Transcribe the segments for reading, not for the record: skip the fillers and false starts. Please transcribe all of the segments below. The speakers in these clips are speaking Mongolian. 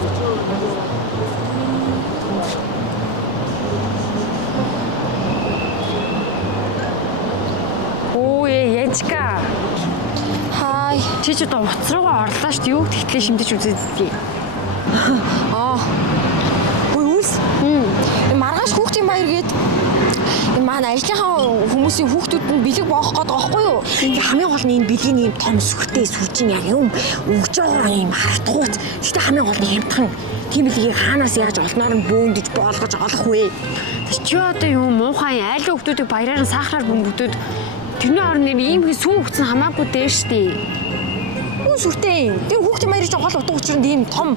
Оо ячка. Хай. Чи ч одоо утас руугаа орлоо шүү дээ. Юу гэхдээ шимдэж үзээдгий. Үс. Маргааш хүүхдийн баяр гээд манай ажлынхаа хүмүүсийн хүүхдүүд нь бэлэг боох гээд байгаа байхгүй юу? Тэгээ хамгийн гол нь энэ бэлгийн ийм том сүртэй сүржин яг юм өгж байгаа юм хартгууц. Гэхдээ хамгийн гол нь хямдхан. Тийм бэлгийг хаанаас яаж олноор нь бөөндөж боолгож олох вэ? Чи одоо юу муухай айл хүүхдүүдийг баяраар сахараар бөмбөгдөд тэрний орон нэр ийм их сүү өгсөн хамаагүй дээ штий. Юу сүртэй. Тэр хүүхдийн баярын гол утга учир нь ийм том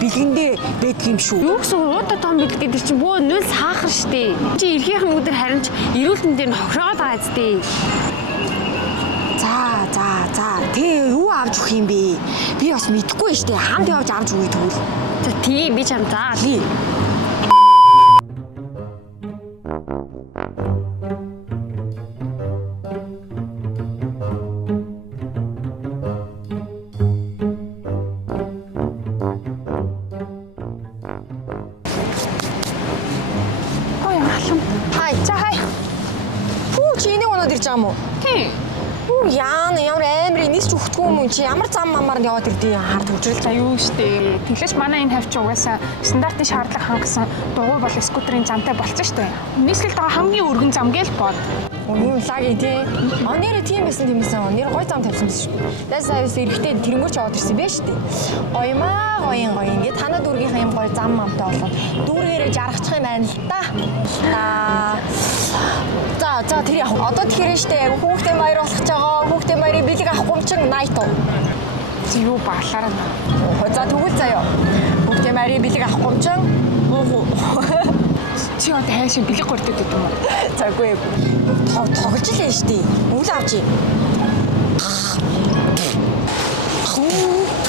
бэлгэндээ байдаг юм шүү. Юу гэсэн уудаа том бэлэг гэдэг чинь бөө нөл сахар штий. Чи эрхийн өдөр харин ч эрүүл мэндээр нь хохироод байгаа зү. За. Тэ юу авч өгөх юм бэ? Би бас мэдэхгүй штэ. Хамт явж авч өгье тэгвэл. За тий би чам заа. Би Тий. Яана ямар амар нийс ч өгтгүй юм чи ямар зам мамаар яваад ирдээ хард хөвжрэл. За юу штэ. Тэглэж манай энэ хавч угаасаа стандартын шаардлага хангасан дугуй бол скутерийн замтай болцсон штэ. Нийслэлд байгаа хамгийн өргөн зам гээл бод. Юу лаги тий. Нэр тийм байсан тиймээсэн. Нэр гой зам тавьсан биш. Дайс авис эрэхтэй тэрнгүүч яваад ирсэн бэ штэ. Гоёмаа гоё ингээд танаа дүүргийнхаа юм гоё зам мамтай болгоод дүүргээрээ жаргачих юм байна л та. За тэр яг одоо тэгэхээр штэ хүүхдээ баяр болох гэж байгаа. Хүүхдээ баярыг бэлэг авахгүй юм чинь найт уу. Юу баалаараа. За тэгвэл заяа. Хүүхдээ баярыг бэлэг авахгүй юм чинь Чи одоо хайшаа бэлэг гурдад гэдэг юм уу? Заггүй. Тоглож лээ штэ. Үл авчи.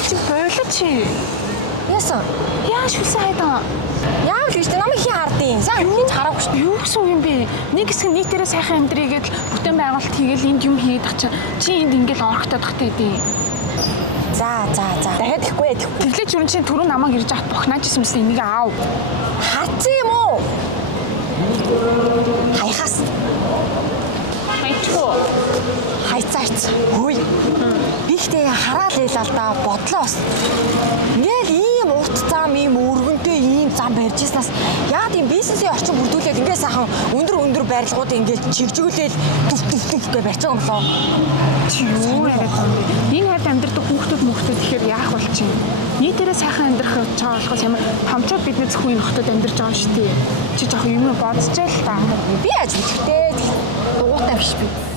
Чи бойлоо чи. Яасан? Яаш хүсэ хайдаа. Яав л штэ намайг хин хардیں۔ Сайн хин хараагүй штэ. Юу гэсэн юм бэ? Нэг хэсэг нийтээрээ сайхан амьдрийгээд бүтээн байгуулалт хийгээл энд юм хийгээд ах чи энд ингээл орохтой тахтай дээ. За. Дахиад ихгүй. Тэглэж өрн чинь түрүү намайг ирж авах бохнаажсэн юмс энийг аав. Хацсан юм уу? Хайхаас. Хайчгүй. Хайцаач. Хөөе. Бихтэй хараал ийлаа л да бодлоос. Ингээл ийм урт зам ийм өргөнтэй ийм зам барьж ирснаас яа тийм бизнесийн орчин бүрдүүлээд ингээд сайхан өндөр барилгууд ингээд чигжүүлээл түв гэж барьж байгаа юм лоо. Чи юу яриад байгаа юм бэ? Энэ хайд амьдрдаг хүүхдүүд тэгэхээр яах бол чинь? Нийтээрээ сайхан амьдрах чаа болохоос ямар хамчууд бидний зөвхөн энэ хотод амьдарч байгаа шүү дээ. Чи жоох юм бодсоож л та. Би яаж мэдвэ? Дугуйтай биш би.